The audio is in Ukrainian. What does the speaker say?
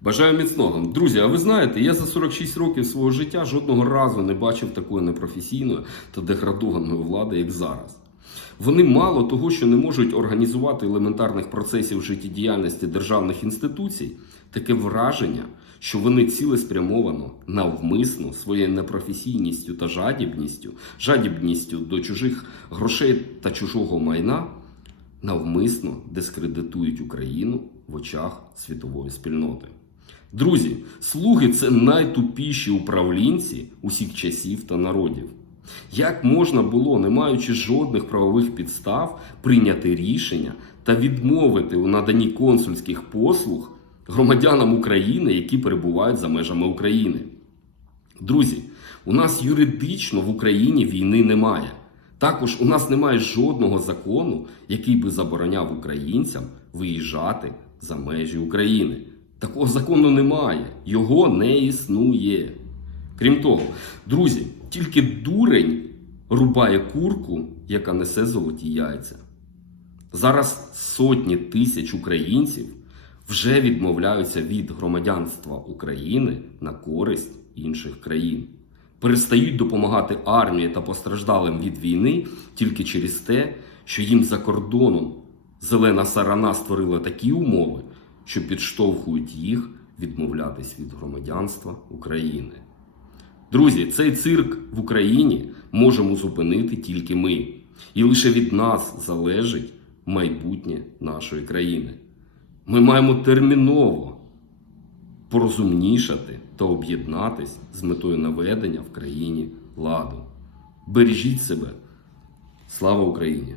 Бажаю міцного. Друзі, а ви знаєте, я за 46 років свого життя жодного разу не бачив такої непрофесійної та деградованої влади, як зараз. Вони мало того, що не можуть організувати елементарних процесів життєдіяльності державних інституцій, таке враження, що вони цілеспрямовано, навмисно своєю непрофесійністю та жадібністю, жадібністю до чужих грошей та чужого майна навмисно дискредитують Україну в очах світової спільноти. Друзі, слуги це найтупіші управлінці усіх часів та народів. Як можна було, не маючи жодних правових підстав, прийняти рішення та відмовити у наданні консульських послуг громадянам України, які перебувають за межами України? Друзі, у нас юридично в Україні війни немає. Також у нас немає жодного закону, який би забороняв українцям виїжджати за межі України. Такого закону немає, його не існує. Крім того, друзі, тільки дурень рубає курку, яка несе золоті яйця. Зараз сотні тисяч українців вже відмовляються від громадянства України на користь інших країн. Перестають допомагати армії та постраждалим від війни тільки через те, що їм за кордоном зелена сарана створила такі умови, що підштовхують їх відмовлятись від громадянства України. Друзі, цей цирк в Україні можемо зупинити тільки ми. І лише від нас залежить майбутнє нашої країни. Ми маємо терміново порозумнішати та об'єднатись з метою наведення в країні ладу. Бережіть себе. Слава Україні!